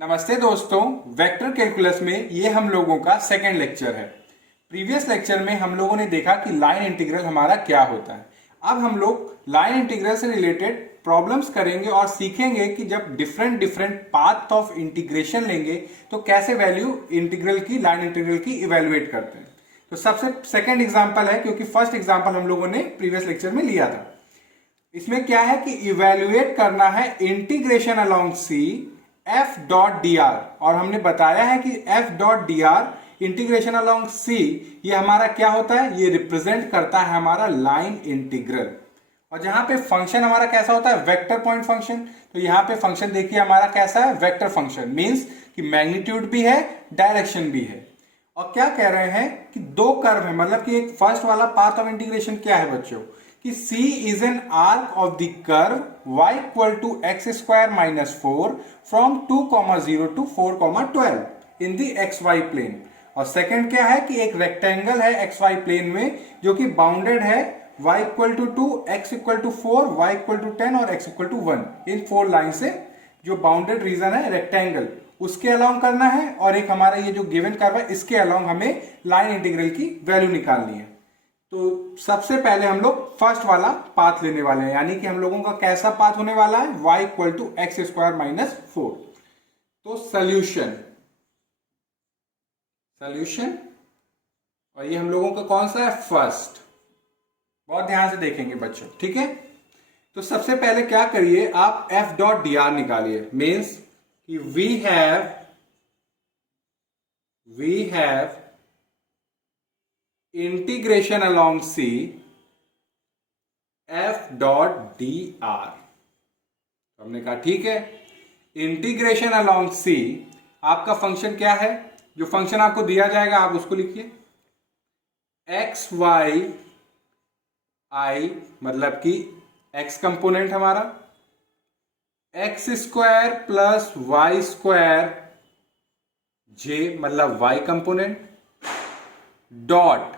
नमस्ते दोस्तों, vector calculus में ये हम लोगों का सेकेंड लेक्चर है। प्रीवियस लेक्चर में हम लोगों ने देखा कि लाइन इंटीग्रल हमारा क्या होता है। अब हम लोग लाइन इंटीग्रल से रिलेटेड प्रॉब्लम्स करेंगे और सीखेंगे कि जब different different path of integration लेंगे तो कैसे वैल्यू इंटीग्रल की, लाइन इंटीग्रल की इवेल्युएट करते हैं। तो सबसे सेकेंड एग्जाम्पल है, क्योंकि फर्स्ट एग्जाम्पल हम लोगों ने प्रीवियस लेक्चर में लिया था। इसमें क्या है कि इवेल्युएट करना है integration along C F dot D R, और हमने बताया है कि F dot D R integration along C ये हमारा क्या होता है, ये रिप्रेजेंट करता है हमारा लाइन इंटीग्रल। और जहां पे फंक्शन हमारा कैसा होता है, वेक्टर पॉइंट फंक्शन। तो यहां पे फंक्शन देखिए हमारा कैसा है, वेक्टर फंक्शन, मींस कि मैग्नीट्यूड भी है, डायरेक्शन भी है। और क्या कह रहे हैं कि दो कर्व है, मतलब कि एक फर्स्ट वाला पाथ ऑफ इंटीग्रेशन क्या है बच्चों, कि C is an arc of the curve y equal to x square minus 4 from 2, 0 to 4, 12 in the xy plane। और सेकंड क्या है कि एक रेक्टेंगल है xy प्लेन में जो कि बाउंडेड है y equal to 2, x equal to 4, y equal to 10 और x इक्वल टू 1, इन 4 लाइन से जो बाउंडेड रीजन है रेक्टेंगल उसके अलोंग करना है, और एक हमारा ये जो गिवन कर्व है इसके अलोंग हमें लाइन इंटीग्रल की वैल्यू निकालनी है। तो सबसे पहले हम लोग फर्स्ट वाला पाथ लेने वाले हैं, यानी कि हम लोगों का कैसा पाथ होने वाला है, y equal to X square minus 4। तो सॉल्यूशन और ये हम लोगों का कौन सा है, फर्स्ट। बहुत ध्यान से देखेंगे बच्चों, ठीक है। तो सबसे पहले क्या करिए, आप f डॉट डी आर निकालिए, मीन्स कि we have integration along C F dot D R. हमने कहा ठीक है, इंटीग्रेशन अलोंग सी आपका फंक्शन क्या है, जो फंक्शन आपको दिया जाएगा आप उसको लिखिए, एक्स वाई आई, मतलब कि एक्स कंपोनेंट हमारा, X square plus Y square J, मतलब वाई कंपोनेंट, डॉट,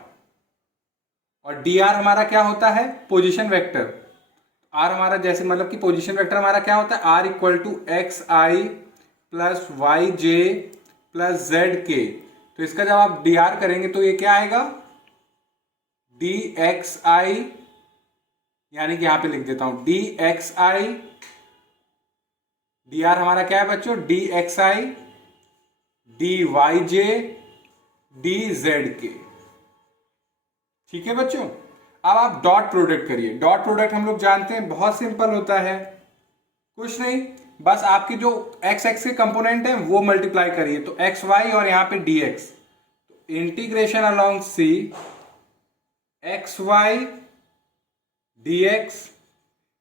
और डी आर हमारा क्या होता है, पोजीशन वेक्टर। आर हमारा जैसे, मतलब कि पोजीशन वेक्टर हमारा क्या होता है, R equal to X I plus Y J plus Z K. तो इसका जब आप डी आर करेंगे तो ये क्या आएगा, डी एक्स आई, यानी कि यहां पे लिख देता हूं D X I, D R हमारा क्या है बच्चों, D X I D Y J D Z K. ठीक है बच्चों। अब आप डॉट प्रोडक्ट करिए। डॉट प्रोडक्ट हम लोग जानते हैं बहुत सिंपल होता है, कुछ नहीं, बस आपके जो एक्स एक्स के कंपोनेंट हैं वो मल्टीप्लाई करिए, तो एक्स वाई और यहां पे डी एक्स। तो integration along C X Y D X,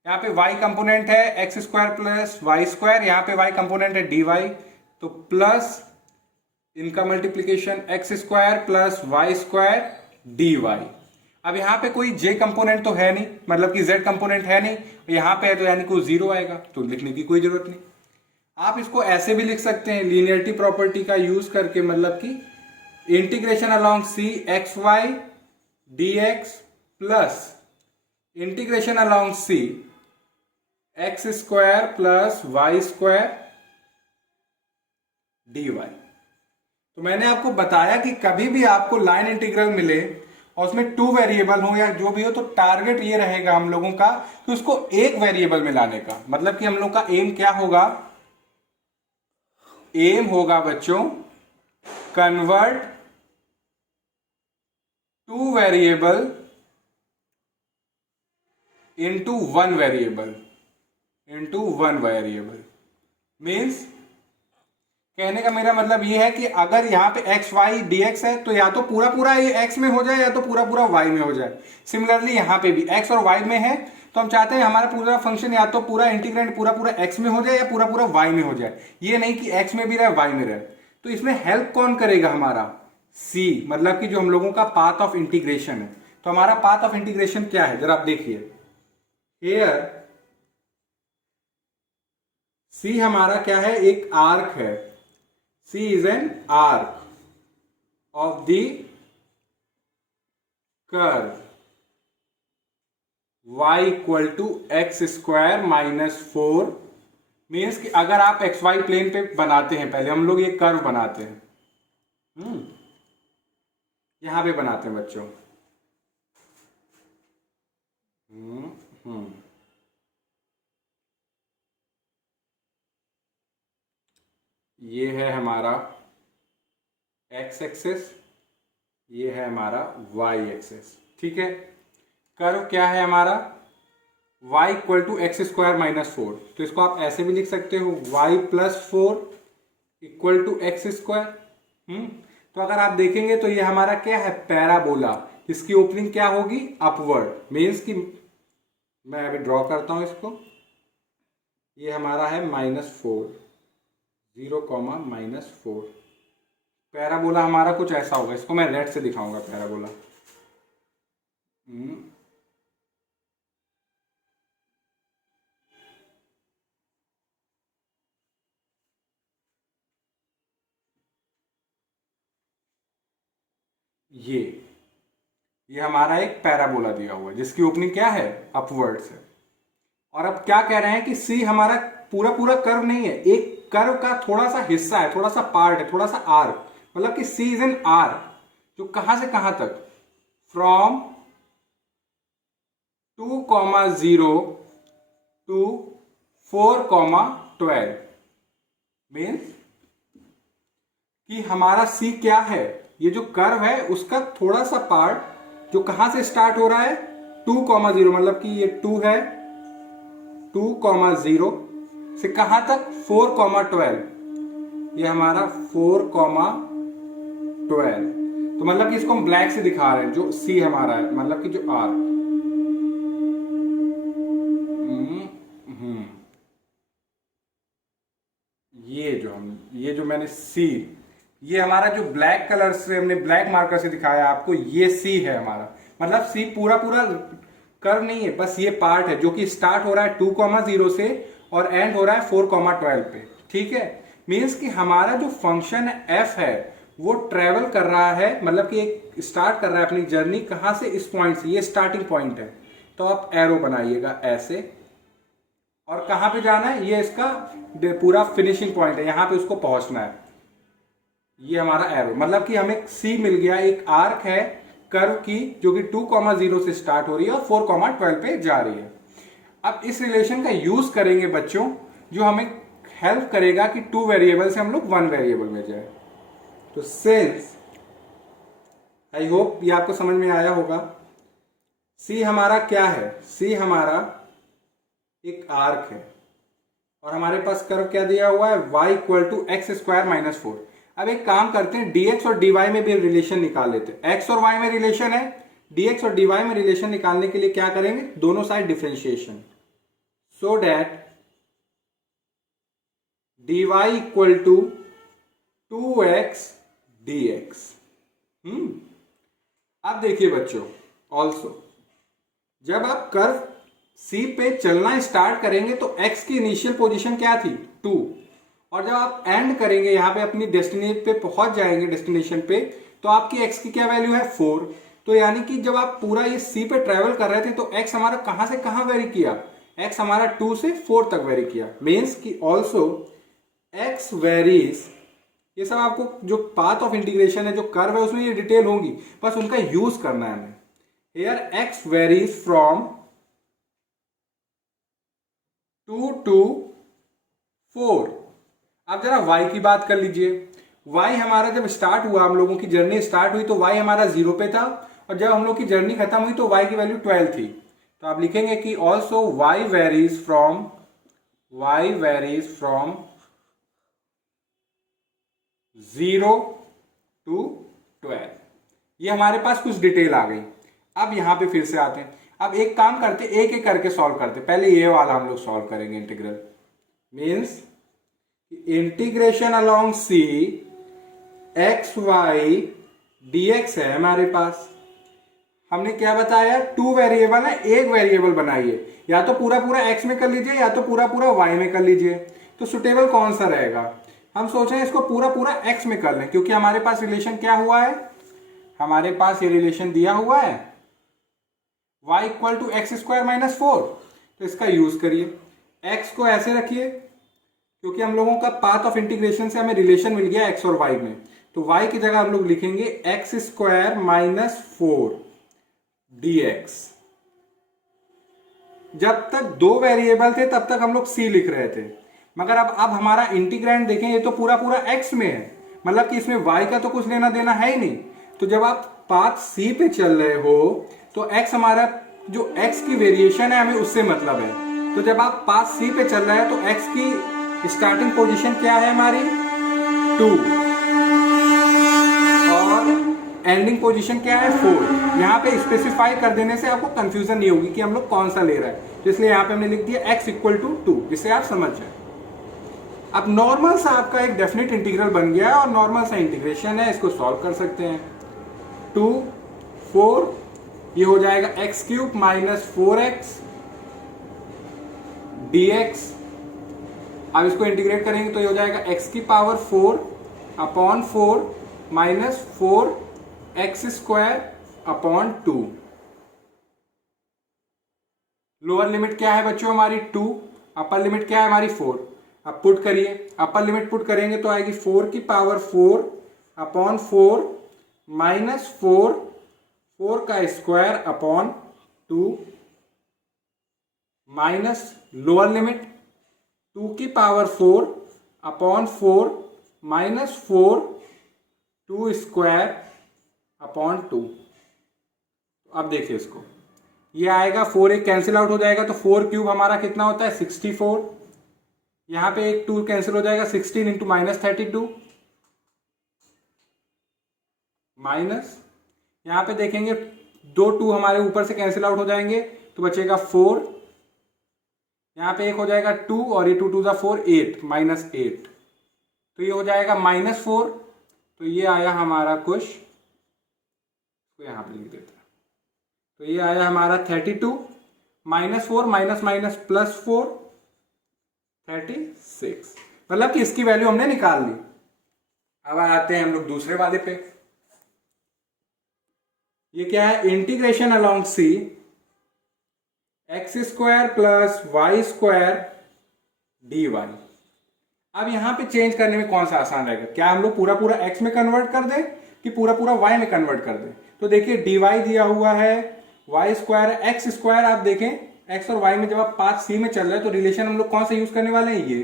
यहां पे वाई कंपोनेंट है X square plus Y square, यहां पे वाई कंपोनेंट है डी वाई, तो प्लस इनका multiplication X square plus Y square D Y. अब यहां पे कोई j कंपोनेंट तो है नहीं, मतलब कि z कंपोनेंट है नहीं, यहां पे है तो यानी कोई जीरो आएगा, तो लिखने की कोई जरूरत नहीं। आप इसको ऐसे भी लिख सकते हैं लीनियरिटी प्रॉपर्टी का यूज करके, मतलब कि integration along C X Y D x plus integration along C X square plus Y square D Y. तो मैंने आपको बताया कि कभी भी आपको लाइन इंटीग्रल मिले और उसमें 2 वेरिएबल हो या जो भी हो, तो टारगेट ये रहेगा हम लोगों का कि उसको एक वेरिएबल में लाने का। मतलब कि हम लोग का एम क्या होगा, एम होगा बच्चों convert 2 variable into one variable. Means कहने का मेरा मतलब ये है कि अगर यहाँ पे एक्स वाई डी एक्स है तो या तो पूरा पूरा ये एक्स में हो जाए या तो पूरा पूरा वाई में हो जाए। सिमिलरली यहाँ पे भी एक्स और वाई में है, तो हम चाहते हैं हमारा पूरा फंक्शन या तो पूरा इंटीग्रेंड पूरा पूरा एक्स में हो जाए या पूरा पूरा वाई में हो जाए, ये नहीं कि एक्स में भी रहे वाई में रहे। तो इसमें हेल्प कौन करेगा, हमारा सी, मतलब कि जो हम लोगों का पाथ ऑफ इंटीग्रेशन है। तो हमारा पाथ ऑफ इंटीग्रेशन क्या है, जरा आप देखिए, हियर सी हमारा क्या है, एक आर्क है। C is an arc of the curve y equal to x square minus 4 means कि अगर आप एक्स वाई प्लेन पे बनाते हैं, पहले हम लोग ये कर्व बनाते हैं, यहां पे बनाते हैं बच्चों। हम्म हम्म ये है हमारा एक्स एक्सेस, ये है हमारा वाई एक्सेस, ठीक है। कर्व क्या है हमारा, y equal to X square minus four, तो इसको आप ऐसे भी लिख सकते हो y plus four equal to X square. तो अगर आप देखेंगे तो ये हमारा क्या है, पैराबोला, इसकी ओपनिंग क्या होगी, अपवर्ड, मीन्स कि मैं अभी ड्रॉ करता हूं इसको, ये हमारा है -4, 0, -4। पैराबोला हमारा कुछ ऐसा होगा, इसको मैं रेड से दिखाऊंगा पैराबोला। ये ये हमारा एक पैराबोला दिया हुआ है जिसकी ओपनिंग क्या है, अपवर्ड से। और अब क्या कह रहे हैं कि सी हमारा पूरा पूरा कर्व नहीं है, एक कर्व का थोड़ा सा हिस्सा है, थोड़ा सा पार्ट है, थोड़ा सा आर्क, मतलब कि सी इज एन आर्क, जो कहां से कहां तक, फ्रॉम 2,0 टू 4,12, मीन्स कि हमारा सी क्या है, ये जो कर्व है उसका थोड़ा सा पार्ट जो कहां से स्टार्ट हो रहा है, 2,0, मतलब कि ये 2 है, 2,0 से कहां तक, 4,12, ये हमारा 4,12। तो मतलब कि इसको हम ब्लैक से दिखा रहे हैं, जो सी हमारा है, मतलब कि जो आर, ये जो मैंने सी, ये हमारा जो ब्लैक कलर से हमने ब्लैक मार्कर से दिखाया आपको, ये सी है हमारा, मतलब सी पूरा पूरा कर्व नहीं है, बस ये पार्ट है जो कि स्टार्ट हो रहा है 2,0 से और एंड हो रहा है 4,12 पे, ठीक है। मीन्स कि हमारा जो फंक्शन एफ है वो ट्रेवल कर रहा है, मतलब कि एक स्टार्ट कर रहा है अपनी जर्नी कहां से, इस पॉइंट से, ये स्टार्टिंग पॉइंट है। तो आप एरो बनाइएगा ऐसे, और कहां पे जाना है, ये इसका पूरा फिनिशिंग पॉइंट है, यहां पे उसको पहुंचना है। ये हमारा एरो, मतलब कि हमें सी मिल गया, एक आर्क है कर्व की जो कि 2,0 से स्टार्ट हो रही है और 4,12 पे जा रही है। अब इस रिलेशन का यूज करेंगे बच्चों, जो हमें हेल्प करेगा कि 2 वेरिएबल से हम लोग 1 वेरिएबल में जाए। तो सिंस, आई होप ये आपको समझ में आया होगा, सी हमारा क्या है, सी हमारा एक आर्क है और हमारे पास कर्व क्या दिया हुआ है, y equal to X square minus 4। अब एक काम करते हैं, dx और dy में भी रिलेशन निकाल लेते हैं। x और y में रिलेशन है, dx और dy में रिलेशन निकालने के लिए क्या करेंगे, दोनों side differentiation, so that dy equal to 2x dx। अब देखिए बच्चों, ऑल्सो जब आप कर्व सी पे चलना स्टार्ट करेंगे तो x की इनिशियल पोजीशन क्या थी, 2, और जब आप एंड करेंगे यहां पे अपनी डेस्टिनेशन पे पहुंच जाएंगे, डेस्टिनेशन पे, तो आपकी x की क्या वैल्यू है, 4। तो यानी कि जब आप पूरा ये सी पे ट्रेवल कर रहे थे तो x हमारा कहां से कहां वेरी किया, x हमारा 2 से 4 तक वेरी किया। मीन्स कि ऑल्सो x वेरीज, ये सब आपको जो पाथ ऑफ इंटीग्रेशन है, जो कर्व है, उसमें ये डिटेल होंगी, बस उनका यूज करना है हमें। Here x varies from 2 to 4। अब जरा y की बात कर लीजिए, y हमारा जब स्टार्ट हुआ, हम लोगों की जर्नी स्टार्ट हुई तो y हमारा 0 पे था, और जब हम लोग की जर्नी खत्म हुई तो y की वैल्यू 12 थी। तो आप लिखेंगे कि also y varies from 0 to 12। ये हमारे पास कुछ डिटेल आ गई। अब यहां पे फिर से आते हैं, अब एक काम करते, एक एक करके सॉल्व करते। पहले ये वाला हम लोग सॉल्व करेंगे, integral means integration along C X Y dx है हमारे पास। हमने क्या बताया, 2 वेरिएबल है, एक वेरिएबल बनाइए, या तो पूरा पूरा x में कर लीजिए या तो पूरा पूरा y में कर लीजिए। तो सुटेबल कौन सा रहेगा, हम सोच रहे हैं इसको पूरा पूरा x में कर लें, क्योंकि हमारे पास रिलेशन क्या हुआ है, हमारे पास ये रिलेशन दिया हुआ है y equal to X square minus 4। तो इसका यूज करिए, x को ऐसे रखिए क्योंकि हम लोगों का पाथ ऑफ इंटीग्रेशन से हमें रिलेशन मिल गया एक्स और वाई में, तो वाई की जगह हम लोग लिखेंगे एक्स स्क्वायर माइनस 4 dx। जब तक दो वेरिएबल थे तब तक हम लोग c लिख रहे थे, मगर अब हमारा इंटीग्रैंड देखें, ये तो पूरा पूरा x में है, मतलब कि इसमें y का तो कुछ लेना देना है ही नहीं। तो जब आप पाथ c पे चल रहे हो तो x हमारा जो x की वेरिएशन है हमें उससे मतलब है। तो जब आप पाथ c पे चल रहे हैं तो x की स्टार्टिंग पोजीशन क्या है हमारी 2 और एंडिंग पोजीशन क्या है 4। यहाँ पे स्पेसिफाई कर देने से आपको कंफ्यूजन नहीं होगी कि हम लोग कौन सा ले रहे हैं, तो इसलिए यहाँ पे हमने लिख दिया x इक्वल टू 2, जिससे आप समझ जाए। अब नॉर्मल सा आपका एक डेफिनेट इंटीग्रल बन गया और नॉर्मल सा इंटीग्रेशन है, इसको सॉल्व कर सकते हैं। 2 4 ये हो जाएगा x cube minus 4x dx। अब इसको इंटीग्रेट करेंगे तो ये हो जाएगा x की power 4 upon 4 minus 4x square upon 2। Lower limit क्या है बच्चों हमारी 2, अपर लिमिट क्या है हमारी 4। अब पुट करिए, अपर लिमिट पुट करेंगे तो आएगी 4 की पावर 4 अपॉन 4 माइनस 4 का square upon 2 minus lower limit 2 की power 4 upon 4 minus 2 square upon 2। अब देखिए इसको, ये आएगा 4 एक कैंसिल आउट हो जाएगा तो 4 क्यूब हमारा कितना होता है 64। यहां पे एक 2 कैंसिल हो जाएगा 16 इंटू माइनस 32 माइनस, यहां पे देखेंगे 2 2 हमारे ऊपर से कैंसिल आउट हो जाएंगे तो बचेगा 4। यहां पे एक हो जाएगा 2 और ये 2 2 4 8 माइनस 8, तो ये हो जाएगा माइनस 4। तो ये आया हमारा कुछ, तो यहां पे लिख देते हैं, तो ये आया हमारा 32 माइनस 4 माइनस माइनस प्लस 4 36, मतलब कि इसकी वैल्यू हमने निकाल ली। अब आते हैं हम लोग दूसरे वाले पे। ये क्या है, integration along C X square plus Y square D Y. अब यहां पे चेंज करने में कौन सा आसान रहेगा, क्या हम लोग पूरा पूरा एक्स में कन्वर्ट कर दें कि पूरा पूरा वाई में कन्वर्ट कर दें। तो देखिए डी वाई दिया हुआ है, वाई स्क्वायर एक्स स्क्वायर, आप देखें एक्स और वाई में जब आप पाथ सी में चल रहे हैं तो रिलेशन हम लोग कौन सा यूज करने वाले हैं, ये।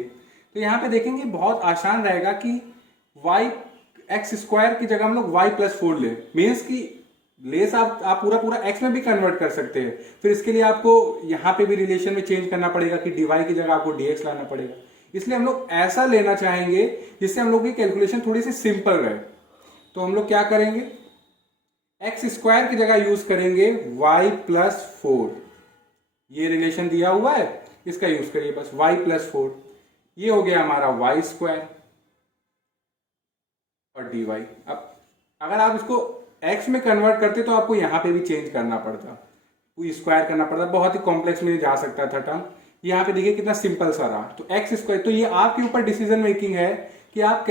तो यहाँ पे देखेंगे बहुत आसान रहेगा कि वाई एक्स स्क्वायर की जगह हम लोग वाई प्लस 4 ले, मीन्स की लेस आप पूरा पूरा एक्स में भी कन्वर्ट कर सकते हैं। फिर इसके लिए आपको यहाँ पे भी रिलेशन में चेंज करना पड़ेगा कि डीवाई की जगह आपको डीएक्स लाना पड़ेगा, इसलिए हम लोग ऐसा लेना चाहेंगे जिससे हम लोग की कैलकुलेशन थोड़ी सी सिंपल रहे। तो हम लोग क्या करेंगे, एक्स स्क्वायर की जगह यूज करेंगे वाई प्लस 4, ये रिलेशन दिया हुआ है इसका यूज करिए बस वाई प्लस 4, ये हो गया हमारा वाई स्क्वायर और डी वाई। अब अगर आप इसको एक्स में कन्वर्ट करते तो आपको यहां पे भी चेंज करना पड़ता, स्क्वायर करना पड़ता, बहुत ही कॉम्प्लेक्स में जा सकता था टर्म। यहाँ पे देखिए कितना सिंपल सा रहा, तो एक्स स्क्वायर। तो ये आपके ऊपर डिसीजन मेकिंग है कि आप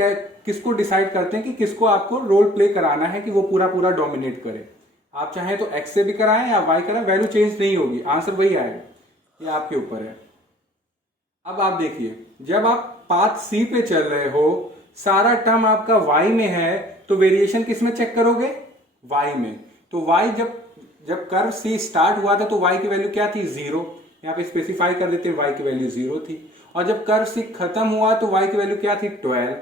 किसको डिसाइड करते हैं कि किसको आपको रोल प्ले कराना है कि वो पूरा पूरा डोमिनेट करे। आप चाहें तो एक्स से भी कराएं या वाई कराएं, वैल्यू चेंज नहीं होगी, आंसर वही आएगा, ये आपके ऊपर है। अब आप देखिए जब आप पाथ सी पे चल रहे हो, सारा टर्म आपका वाई में है, तो वेरिएशन किस में चेक करोगे, वाई में। तो वाई जब कर्व सी स्टार्ट हुआ था तो वाई की वैल्यू क्या थी 0, यहाँ पे स्पेसिफाई कर देते हैं वाई की वैल्यू 0 थी। और जब कर्व सी खत्म हुआ तो वाई की वैल्यू क्या थी 12।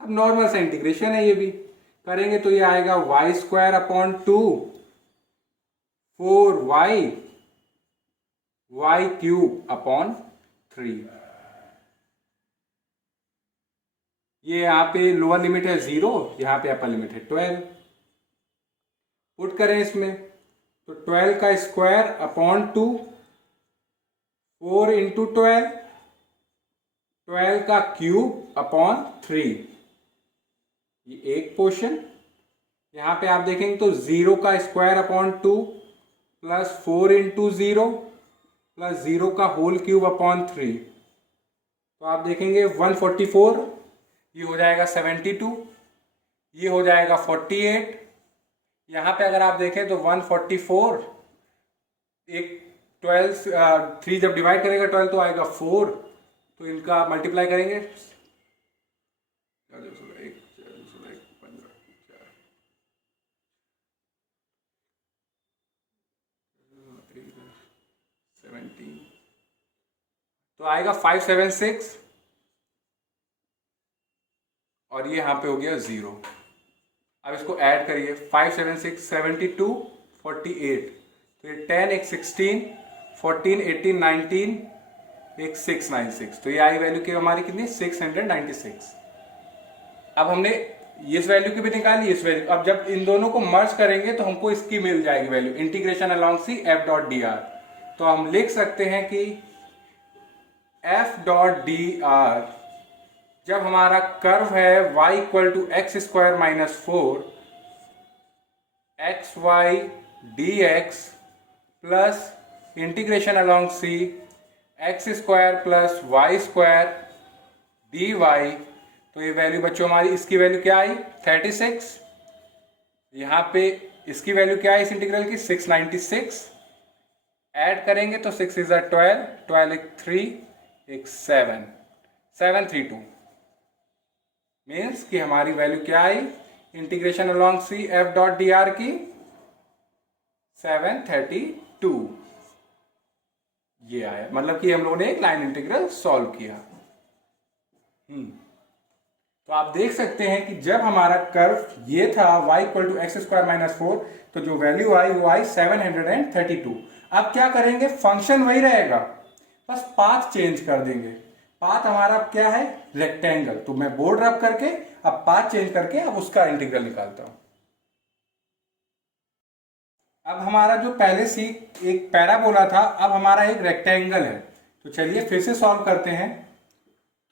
अब नॉर्मल सा इंटीग्रेशन है, ये भी करेंगे तो ये आएगा Y square upon 2 4 Y cube upon 3। ये यहाँ पे लोअर लिमिट है 0, यहाँ पे अपर लिमिट है 12। पुट करें इसमें तो 12 का स्क्वायर अपॉन 2 4 इंटू 12 का क्यूब अपॉन 3, ये एक पोर्शन। यहां पे आप देखेंगे तो 0 का square upon 2 plus 4 into 0 plus 0 का होल क्यूब अपॉन 3, तो आप देखेंगे 144, ये हो जाएगा 72, ये हो जाएगा 48। यहां पे अगर आप देखें तो 144 एक 12 3 जब डिवाइड करेगा 12 तो आएगा 4, तो इनका मल्टीप्लाई करेंगे, 17, तो आएगा 576 और ये यहाँ पे हो गया 0। अब इसको ऐड करिए, 576 72 48, तो ये 10 एक 16 14 18 19 एक 696, तो ये आई वैल्यू की हमारी कितनी 696। अब हमने इस वैल्यू की भी निकाली, इस वैल्यू, अब जब इन दोनों को मर्ज करेंगे तो हमको इसकी मिल जाएगी value, integration along C F dot D R. तो हम लिख सकते हैं कि एफ डॉट डी आर जब हमारा कर्व है y equal to X square minus 4 X Y D x plus integration along C X square plus Y square D Y, तो ये वैल्यू बच्चों हमारी, इसकी वैल्यू क्या आई 36, यहाँ पे इसकी वैल्यू क्या है इस इंटीग्रल की 696, ऐड करेंगे तो 6 इज 12, 12 एक 3 एक 7, 732 मीन्स कि हमारी वैल्यू क्या आई integration along C F dot D R की 732, ये आया, मतलब कि हम लोगों ने एक लाइन इंटीग्रल सॉल्व किया। तो आप देख सकते हैं कि जब हमारा कर्व ये था y equal to X square minus 4, तो जो वैल्यू आई वो आई 732। अब क्या करेंगे, फंक्शन वही रहेगा, बस पाथ चेंज कर देंगे। पाथ हमारा क्या है रेक्टेंगल, तो मैं बोर्ड रब करके अब पाथ चेंज करके अब उसका इंटीग्रल निकालता हूं। अब हमारा जो पहले सी एक पैराबोला था, अब हमारा एक रेक्टेंगल है, तो चलिए फिर से सॉल्व करते हैं।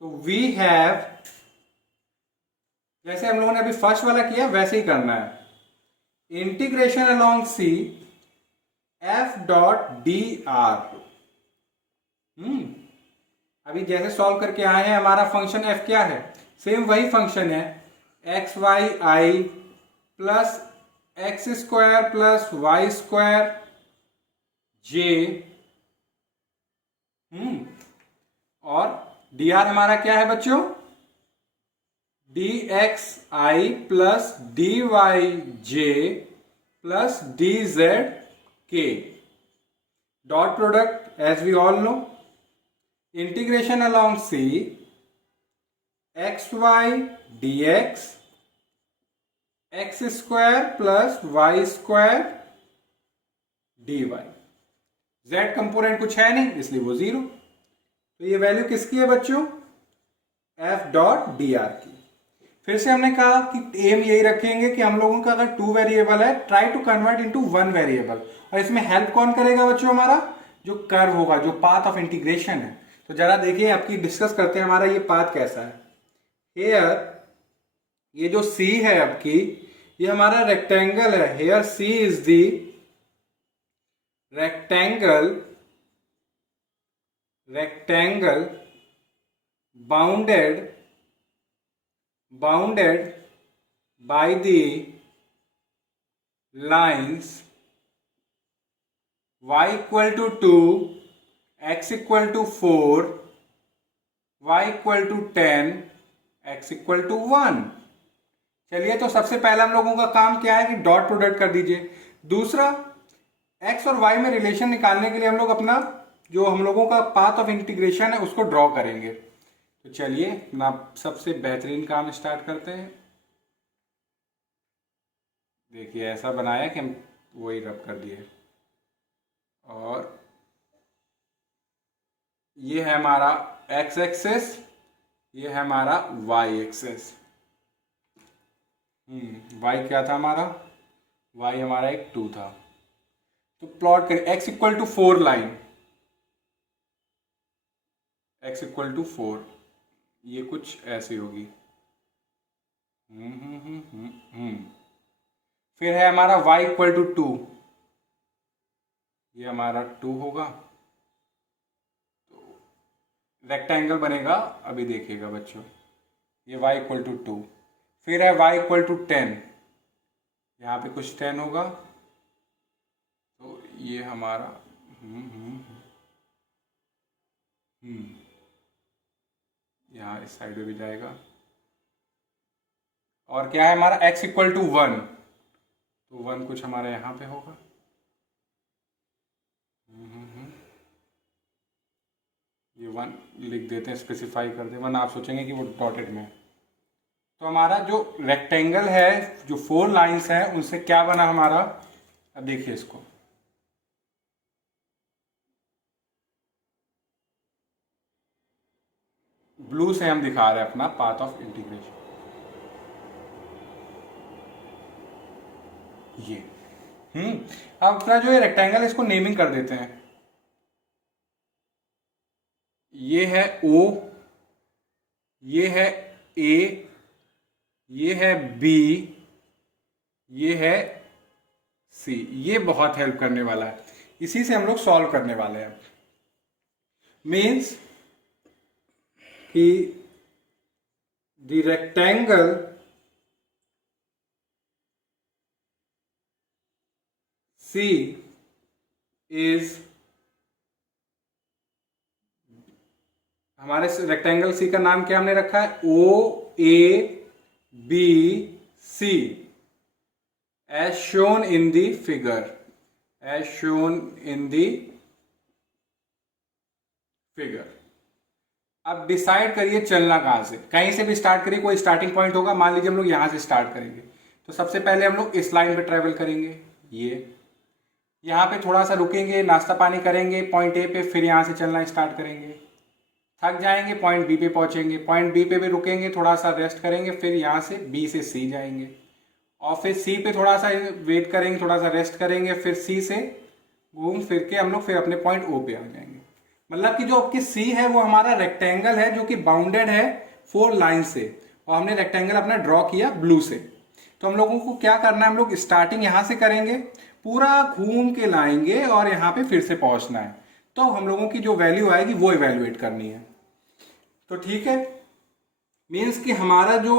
तो वी हैव, जैसे हम लोगों ने अभी फर्स्ट वाला किया वैसे ही करना है, integration along C F dot D R. अभी जैसे सॉल्व करके आए हैं, हमारा फंक्शन एफ क्या है, सेम वही फंक्शन है, X Y I plus x square plus Y square J, और डी आर हमारा क्या है बच्चों, D X I plus D Y J plus D Z के, dot product as we all know, integration along C X Y D x x square plus Y square D Y, Z component कुछ है नहीं इसलिए वो 0। तो ये value किसकी है बच्चों, एफ डॉट डी आर की। फिर से हमने कहा कि एम यही रखेंगे कि हम लोगों का अगर 2 वेरिएबल है, try to convert into 1 variable, और इसमें हेल्प कौन करेगा बच्चों, हमारा जो कर्व होगा, जो पाथ ऑफ इंटीग्रेशन है। तो जरा देखिए, आपकी डिस्कस करते हैं हमारा ये पाथ कैसा है। हेयर ये जो सी है आपकी, ये हमारा रेक्टेंगल है, here C is the rectangle bounded by the lines y equal to 2, x equal to 4, y equal to 10, x equal to 1। चलिए, तो सबसे पहला हम लोगों का काम क्या है कि डॉट प्रोडक्ट कर दीजिए। दूसरा, x और y में रिलेशन निकालने के लिए हम लोग अपना जो हम लोगों का पाथ ऑफ इंटीग्रेशन है उसको ड्रॉ करेंगे। तो चलिए अपना सबसे बेहतरीन काम स्टार्ट करते हैं। देखिए ऐसा बनाया कि हम वही रब कर दिए, और ये है हमारा x एक्सेस, ये है हमारा y एक्सेस। y क्या था हमारा, y हमारा एक 2 था। तो प्लॉट करें, x equal to 4 line, x equal to 4, ये कुछ ऐसी होगी। फिर है हमारा y इक्वल टू 2, ये हमारा 2 होगा, तो रेक्टेंगल बनेगा। अभी देखिएगा बच्चों, ये y इक्वल टू 2। फिर है y इक्वल टू 10, यहाँ पे कुछ 10 होगा, तो ये हमारा यहाँ इस साइड में भी जाएगा। और क्या है हमारा x इक्वल टू 1, तो 1 कुछ हमारा यहाँ पे होगा। ये 1 लिख देते हैं, स्पेसिफाई कर दें 1, आप सोचेंगे कि वो डॉटेड में है। तो हमारा जो रेक्टेंगल है, जो 4 लाइंस हैं, उनसे क्या बना हमारा, अब देखिए इसको, ब्लू से हम दिखा रहे हैं अपना पाथ ऑफ इंटीग्रेशन। ये अब अपना जो ये रेक्टेंगल है इसको नेमिंग कर देते हैं। ये है O, ये है A, ये है B, ये है C। ये बहुत हेल्प करने वाला है, इसी से हम लोग सॉल्व करने वाले हैं। मीन्स कि द रेक्टेंगल C इज, हमारे रेक्टेंगल C का नाम क्या हमने रखा है, OABC, as shown in the figure, as shown in the figure. अब डिसाइड करिए चलना कहां से, कहीं से भी स्टार्ट करिए, कोई स्टार्टिंग पॉइंट होगा। मान लीजिए हम लोग यहां से स्टार्ट करेंगे, तो सबसे पहले हम लोग इस लाइन पे ट्रेवल करेंगे, ये यहाँ पे थोड़ा सा रुकेंगे, नाश्ता पानी करेंगे पॉइंट ए पे, फिर यहाँ से चलना स्टार्ट करेंगे। थक जाएंगे, पॉइंट बी पे पहुंचेंगे, पॉइंट बी पे भी रुकेंगे, थोड़ा सा रेस्ट करेंगे, फिर यहाँ से बी से सी जाएंगे, और फिर सी पे थोड़ा सा वेट करेंगे, थोड़ा सा रेस्ट करेंगे, फिर सी से घूम फिर के हम लोग फिर अपने पॉइंट ओ पे आ जाएंगे। मतलब कि जो आपकी सी है वो हमारा रेक्टेंगल है, जो कि बाउंडेड है 4 लाइन से, और हमने रेक्टेंगल अपना ड्रॉ किया ब्लू से। तो हम लोगों को क्या करना है, हम लोग स्टार्टिंग यहाँ से करेंगे, पूरा घूम के लाएंगे और यहाँ पे फिर से पहुंचना है। तो हम लोगों की जो वैल्यू आएगी वो इवेल्युएट करनी है। तो ठीक है, मीन्स कि हमारा जो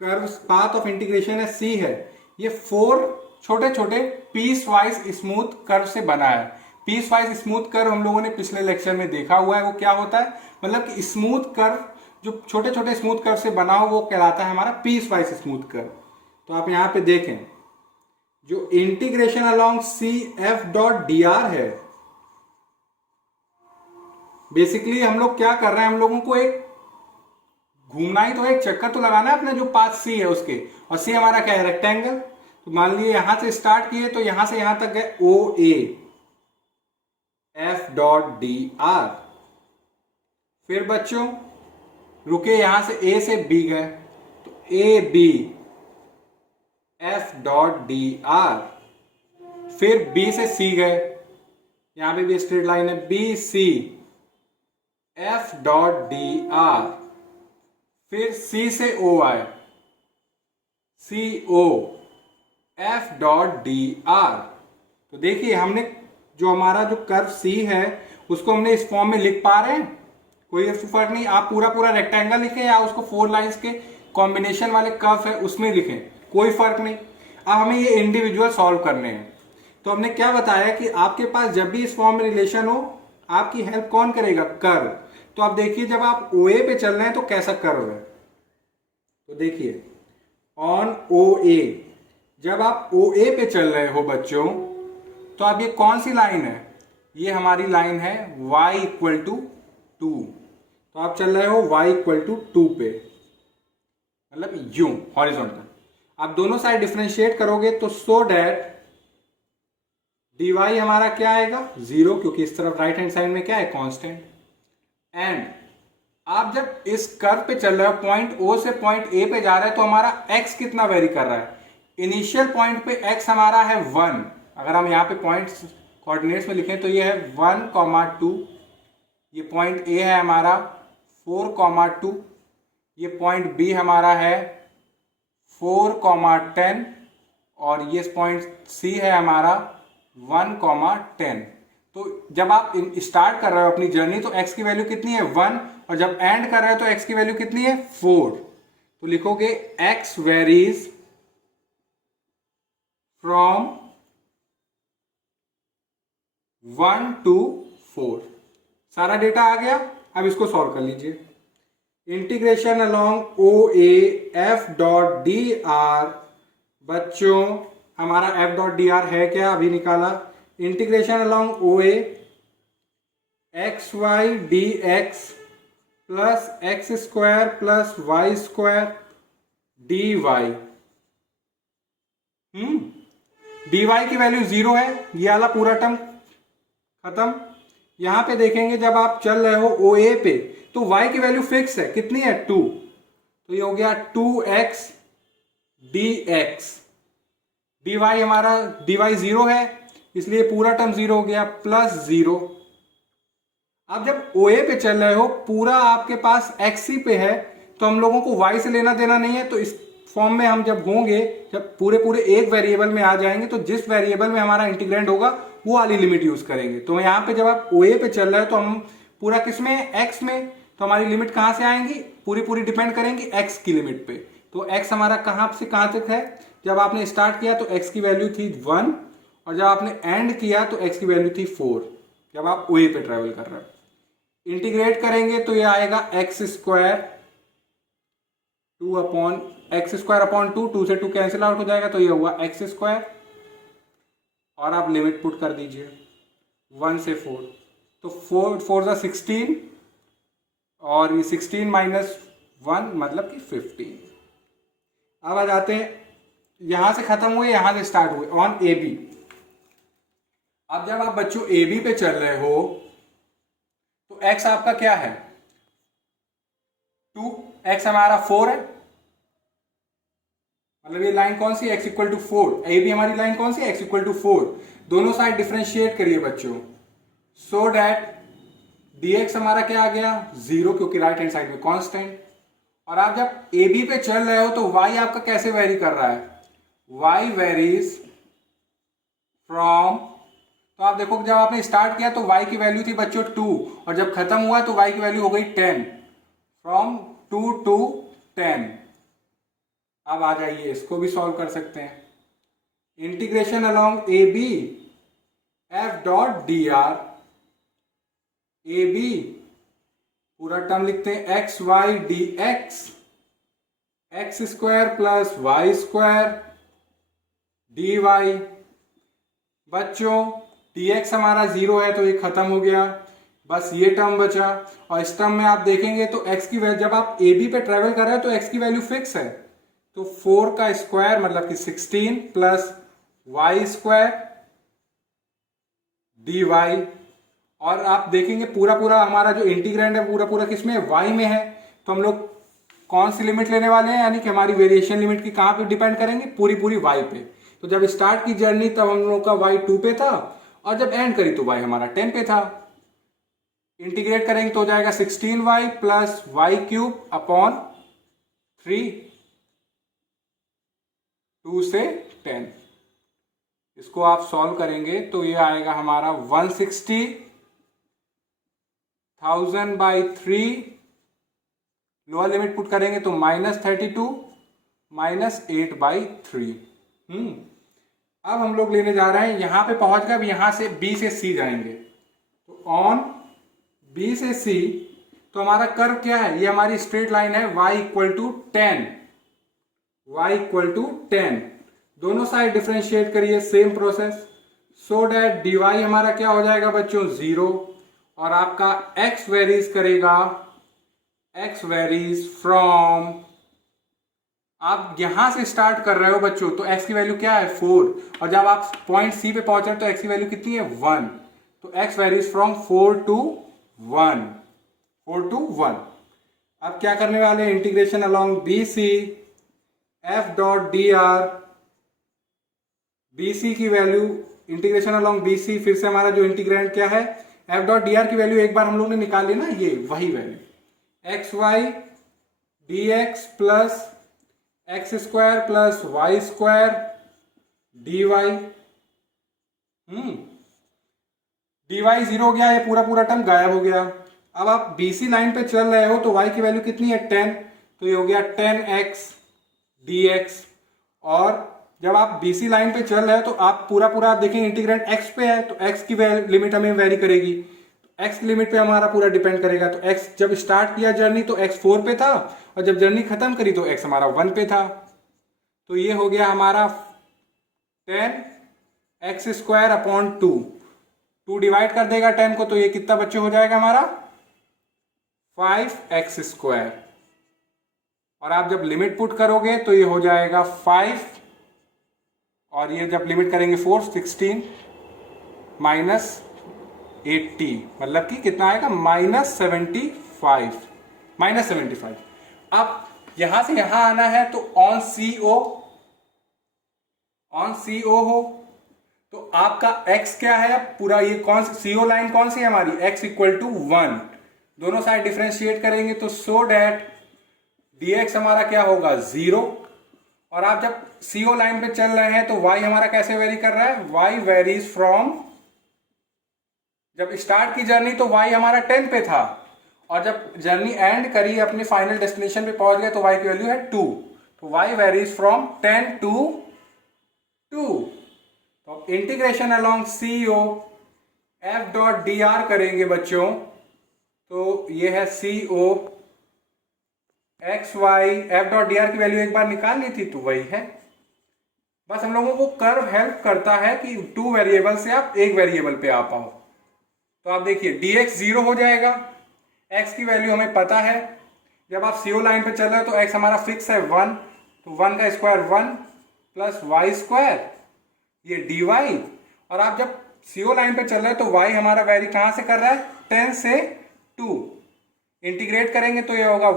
कर्व पाथ ऑफ इंटीग्रेशन है सी है, ये 4 छोटे छोटे पीस वाइज स्मूथ कर्व से बना है। पीस वाइज स्मूथ कर्व हम लोगों ने पिछले लेक्चर में देखा हुआ है, वो क्या होता है, मतलब कि स्मूथ कर्व जो छोटे छोटे स्मूथ कर्व से बना हो वो कहलाता है हमारा पीस वाइज स्मूथ कर्व। तो आप यहां पे देखें, जो integration along C F dot D R है, बेसिकली हम लोग क्या कर रहे हैं, हम लोगों को एक घूमना ही तो है, एक चक्कर तो लगाना है अपने जो पाथ सी है उसके, और सी हमारा क्या है, रेक्टेंगल। तो मान लीजिए यहां से स्टार्ट किए तो यहां से यहां तक गए O A F dot D R, फिर बच्चों रुके यहां से ए से बी गए, तो A B F dot D R, फिर बी से सी गए, यहां पे भी स्ट्रेट लाइन है, B C F dot D R, फिर सी से ओ आए, C O F dot D R. तो देखिए हमने जो हमारा जो कर्व सी है उसको हमने इस फॉर्म में लिख पा रहे हैं, कोई फर्क नहीं, आप पूरा पूरा रेक्टेंगल लिखें या उसको 4 लाइंस के कॉम्बिनेशन वाले कर्व है उसमें लिखें, कोई फर्क नहीं। अब हमें ये इंडिविजुअल सॉल्व करने हैं। तो हमने क्या बताया कि आपके पास जब भी इस फॉर्म में रिलेशन हो, आपकी हेल्प कौन करेगा, कर्व। तो आप देखिए जब आप ओ ए पे चल रहे हैं तो कैसा कर्व है, तो देखिए ऑन ओ ए, जब आप ओ ए पे चल रहे हो बच्चों, तो अब ये कौन सी लाइन है, ये हमारी लाइन है y इक्वल टू 2। तो आप चल रहे हो y इक्वल टू 2 पे, मतलब यूं हॉरिजॉन्टल। आप दोनों साइड डिफरेंशिएट करोगे तो सो डैट dy हमारा क्या आएगा, 0, क्योंकि इस तरफ राइट हैंड साइड में क्या है, कांस्टेंट। एंड आप जब इस कर्व पे चल रहे हो, पॉइंट O से पॉइंट A पे जा रहे हैं, तो हमारा x कितना वेरी कर रहा है, इनिशियल पॉइंट पे x हमारा है 1। अगर हम यहाँ पे पॉइंट्स कोऑर्डिनेट्स में लिखें तो ये है 1,2, ये पॉइंट A है हमारा 4,2, ये पॉइंट B हमारा है 4,10, और ये पॉइंट C है हमारा 1,10। तो जब आप स्टार्ट कर रहे हो अपनी जर्नी तो x की वैल्यू कितनी है, 1, और जब एंड कर रहे हो तो x की वैल्यू कितनी है, 4। तो लिखोगे x वेरीज फ्रॉम 1 to 4। सारा डेटा आ गया, अब इसको सॉल्व कर लीजिए। Integration along O A F dot D R. बच्चों हमारा एफ डॉट डी आर है क्या, अभी निकाला। Integration along O A X Y D x plus x square plus Y square D Y. D Y की value 0 है, ये वाला पूरा टर्म खत्म। यहां पे देखेंगे जब आप चल रहे हो ओ ए पे तो y की वैल्यू फिक्स है, कितनी है 2, तो ये हो गया 2x dx। dy हमारा dy 0 है इसलिए पूरा टर्म 0 हो गया प्लस 0। अब जब OA पे चल रहे हो पूरा आपके पास x ही पे है तो हम लोगों को y से लेना देना नहीं है, तो इस फॉर्म में हम जब होंगे, जब पूरे पूरे एक वेरिएबल में आ जाएंगे तो जिस वेरिएबल में हमारा इंटीग्रेंड होगा वो वाली लिमिट यूज करेंगे। तो यहाँ पे जब आप OA पे चल रहे हो तो हम पूरा किस में, x में, तो हमारी लिमिट कहां से आएंगी, पूरी पूरी डिपेंड करेंगी x की लिमिट पे। तो x हमारा कहां से कहां तक है, जब आपने स्टार्ट किया तो x की वैल्यू थी 1 और जब आपने एंड किया तो x की वैल्यू थी 4, जब आप OA पे ट्रेवल कर रहे हो। इंटीग्रेट करेंगे तो ये आएगा एक्स स्क्वायर 2 2 से 2 कैंसिल आउट हो जाएगा तो ये हुआ एक्स स्क्वायर, और आप लिमिट पुट कर दीजिए 1 से 4, तो 4 सा 16 और ये 16 माइनस 1 मतलब कि 15। अब आ जाते हैं, यहां से खत्म हुए यहां से स्टार्ट हुए ऑन ए बी। अब जब आप बच्चों ए बी पे चल रहे हो तो x आपका क्या है 2, x हमारा 4 है, मतलब ये लाइन कौन सी, x equal to 4। A B हमारी लाइन कौन सी, x इक्वल टू 4। दोनों साइड डिफरेंशिएट करिए बच्चों, सो डैट dx हमारा क्या आ गया 0, क्योंकि राइट हैंड साइड में कांस्टेंट। और आप जब ए बी पे चल रहे हो तो y आपका कैसे वेरी कर रहा है, y वेरीज फ्रॉम, तो आप देखो जब आपने स्टार्ट किया तो y की वैल्यू थी बच्चों 2 और जब खत्म हुआ तो y की वैल्यू हो गई 10, फ्रॉम 2 to 10। अब आ जाइए इसको भी सॉल्व कर सकते हैं। Integration along A B F dot D R, A B पूरा टर्म लिखते हैं x Y D x, x square plus Y square D y. बच्चों dx हमारा 0 है तो ये खत्म हो गया, बस ये टर्म बचा। और इस टर्म में आप देखेंगे तो x की वैल्यू, जब आप ए बी पे ट्रेवल कर रहे हो तो x की वैल्यू फिक्स है, तो 4 का स्क्वायर मतलब कि 16 plus Y square D y. और आप देखेंगे पूरा पूरा हमारा जो इंटीग्रेंड है पूरा पूरा किसमें है, y में है, तो हम लोग कौन सी लिमिट लेने वाले हैं, यानी कि हमारी वेरिएशन लिमिट की कहां पे डिपेंड करेंगे, पूरी पूरी y पे। तो जब स्टार्ट की जर्नी तब हम लोग का y 2 पे था और जब एंड करी तो y हमारा 10 पे था। इंटीग्रेट करेंगे तो हो जाएगा 16y plus Y cube upon 3, 2 से 10। इसको आप सॉल्व करेंगे तो ये आएगा हमारा 160,000 बाई 3, लोअर लिमिट पुट करेंगे तो -32 माइनस 8 बाई 3। अब हम लोग लेने जा रहे हैं, यहां पे पहुंच गए, अब यहां से B से C जाएंगे, तो ऑन B से C तो हमारा कर्व क्या है, ये हमारी स्ट्रेट लाइन है y equal to 10, y equal to 10। दोनों साइड डिफरेंशिएट करिए, same process, so that dy हमारा क्या हो जाएगा बच्चों 0, और आपका x वेरीज करेगा, x वेरीज फ्रॉम, आप यहां से स्टार्ट कर रहे हो बच्चों तो x की वैल्यू क्या है 4, और जब आप पॉइंट C पे पहुंचे तो x की वैल्यू कितनी है 1, तो x varies from 4 to 1, 4 to 1। अब क्या करने वाले हैं, integration along BC f dot D are, BC की वैल्यू, इंटीग्रेशन अलोंग BC, फिर से हमारा जो इंटीग्रेंड क्या है f डॉट डी आर की वैल्यू एक बार हम लोग ने निकाल ली ना, ये वही value x Y D x plus x square plus Y square D Y. D y 0 हो गया, ये पूरा पूरा टर्म गायब हो गया। अब आप BC लाइन पे चल रहे हो तो y की वैल्यू कितनी है 10, तो ये हो गया 10x dx। और जब आप BC लाइन पे चल रहे हो तो आप पूरा पूरा आप देखेंगे इंटीग्रेंड x पे है तो x की लिमिट हमें वेरी करेगी, तो एक्स लिमिट पे हमारा पूरा डिपेंड करेगा। तो एक्स जब स्टार्ट किया जर्नी तो एक्स 4 पे था, और जब जर्नी खत्म करी तो एक्स हमारा 1 पे था। तो ये हो गया हमारा 10x² अपॉन 2। 2 डिवाइड कर देगा 10 को, तो ये कितना बच्चे हो जाएगा हमारा 5x²। और आप जब लिमिट पुट करोगे तो ये हो जाएगा 5, और ये जब लिमिट करेंगे 4, 16 -80, मतलब कि कितना आएगा -75। अब यहां से यहां आना है तो ऑन CO हो, तो आपका x क्या है पूरा, ये कौन सी CO लाइन कौन सी है हमारी, x = 1। दोनों साइड डिफरेंशिएट करेंगे तो सो डैट dx हमारा क्या होगा 0। और आप जब CO लाइन पे चल रहे हैं तो y हमारा कैसे वेरी कर रहा है, y वेरीज फ्रॉम, जब स्टार्ट की जर्नी तो y हमारा 10 पे था, और जब जर्नी एंड करी अपने फाइनल डेस्टिनेशन पे पहुंच गए तो y की वैल्यू है 2। तो y वेरीज फ्रॉम 10 to 2। तो इंटीग्रेशन अलोंग CO F.dr करेंगे बच्चों, तो ये है CO xy। F.dr की वैल्यू एक बार निकाल ली थी तो वही है। बस हम लोगों को कर्व हेल्प करता है कि 2 वेरिएबल से आप एक वेरिएबल पे आ पाओ। तो आप देखिए dx 0 हो जाएगा, x की वैल्यू हमें पता है, जब आप CO लाइन पे चल रहे हो तो x हमारा फिक्स है 1, तो 1 का स्क्वायर 1 प्लस y², ये dy। और आप जब CO लाइन पे चल रहे हो तो y हमारा वैरी कहां से कर रहा है, 10 से 2। इंटीग्रेट करेंगे तो ये होगा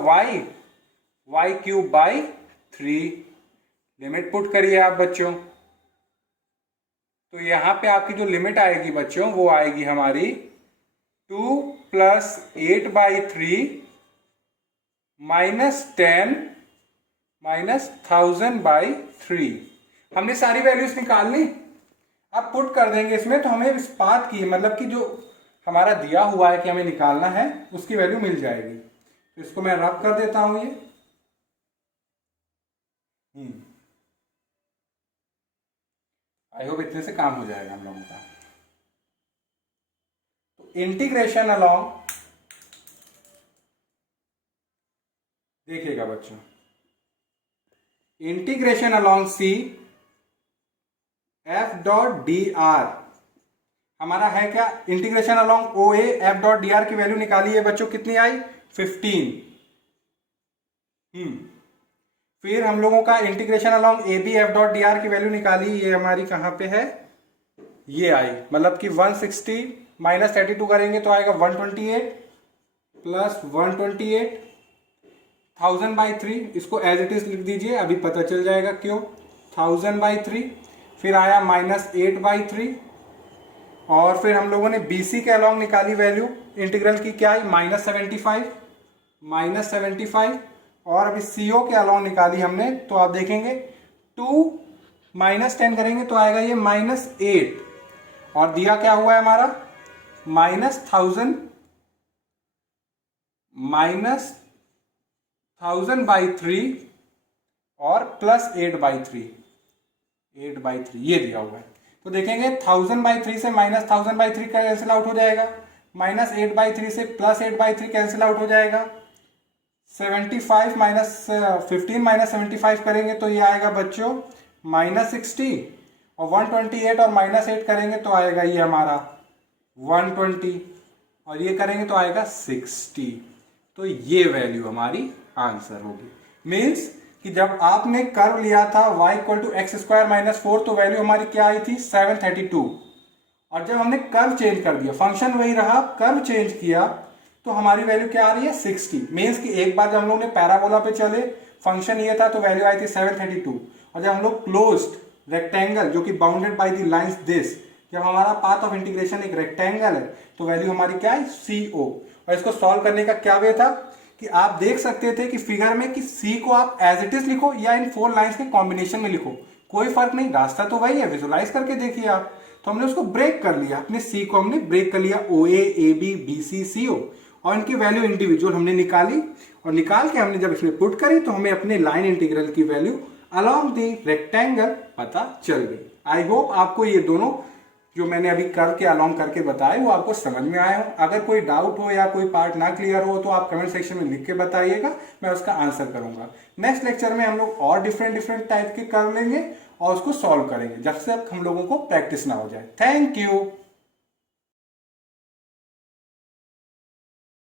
y³/3। लिमिट पुट करिए आप बच्चों, तो यहां पे आपकी जो लिमिट आएगी बच्चों वो आएगी हमारी 2 + 8/3 -10 -1000/3। हमने सारी वैल्यूज निकाल ली, अब पुट कर देंगे इसमें तो हमें इस पाथ की, मतलब कि जो हमारा दिया हुआ है कि हमें निकालना है उसकी वैल्यू मिल जाएगी। तो इसको मैं रब कर देता हूं ये। आई होप इतने से काम हो जाएगा हम लोगों का। तो इंटीग्रेशन अलोंग, देखिएगा बच्चों, इंटीग्रेशन अलोंग C F.dr हमारा है क्या, इंटीग्रेशन अलोंग OA F.dr की वैल्यू निकाली है बच्चों, कितनी आई 15। फिर हम लोगों का इंटीग्रेशन अलोंग AB F.dr की वैल्यू निकाली, ये हमारी कहां पे है, ये आई, मतलब कि 160 -32 करेंगे तो आएगा 128 प्लस 128 1000/3। इसको एज इट इज लिख दीजिए, अभी पता चल जाएगा क्यों। 1000/3, फिर आया -8/3, और फिर हम लोगों ने BC के अलोंग निकाली वैल्यू इंटीग्रल की, क्या आई -75, और अभी CO के अलोंग निकाली हमने, तो आप देखेंगे 2 -10 करेंगे तो आएगा ये -8, और दिया क्या हुआ है हमारा -1000/3 और प्लस 8/3 ये दिया हुआ है। तो देखेंगे 1000/3 से -1000/3 कैंसिल आउट हो जाएगा, -8/3 से +8/3 कैंसिल आउट हो जाएगा, 75 -15 -75 करेंगे तो ये आएगा बच्चों -60, और 128 और -8 करेंगे तो आएगा ये हमारा 120, और ये करेंगे तो आएगा 60। तो ये वैल्यू हमारी आंसर होगी। मीन्स कि जब आपने कर्व लिया था y = x² - 4 तो वैल्यू हमारी क्या आई थी 732, और जब हमने कर्व चेंज कर दिया, फंक्शन वही रहा, कर्व चेंज किया तो हमारी वैल्यू क्या आ रही है 60। मीन्स कि एक बार जब हम लोग ने पैराबोला पे चले, फंक्शन ये था तो वैल्यू आई थी 732, और जब हम लोग क्लोज्ड रेक्टेंगल जो कि bounded by the lines this, जब हमारा पाथ ऑफ इंटीग्रेशन एक रेक्टेंगल है तो वैल्यू हमारी क्या है CO। और इसको सॉल्व करने का क्या वे था कि आप देख सकते थे कि फिगर में कि C को आप एज इट इज लिखो या इन 4 लाइंस के कॉम्बिनेशन में लिखो, कोई फर्क नहीं, रास्ता तो वही है, विजुलाइज करके देखिए आप। तो हमने उसको ब्रेक कर लिया, अपने C को हमने ब्रेक कर लिया, OA AB BC CO, और इनकी वैल्यू इंडिविजुअल हमने निकाली, और निकाल के हमने जब इसमें पुट करी तो हमें अपने लाइन इंटीग्रल की वैल्यू अलोंग द रेक्टेंगल पता चल गई। आई होप आपको ये दोनों जो मैंने अभी कर के अलॉन्ग करके बताए वो आपको समझ में आए हो। अगर कोई डाउट हो या कोई पार्ट ना क्लियर हो तो आप कमेंट सेक्शन में लिख के बताइएगा, मैं उसका आंसर करूंगा। नेक्स्ट लेक्चर में हम लोग और डिफरेंट डिफरेंट टाइप के कर लेंगे और उसको सॉल्व करेंगे जब तक हम लोगों को प्रैक्टिस ना हो जाए। Thank you.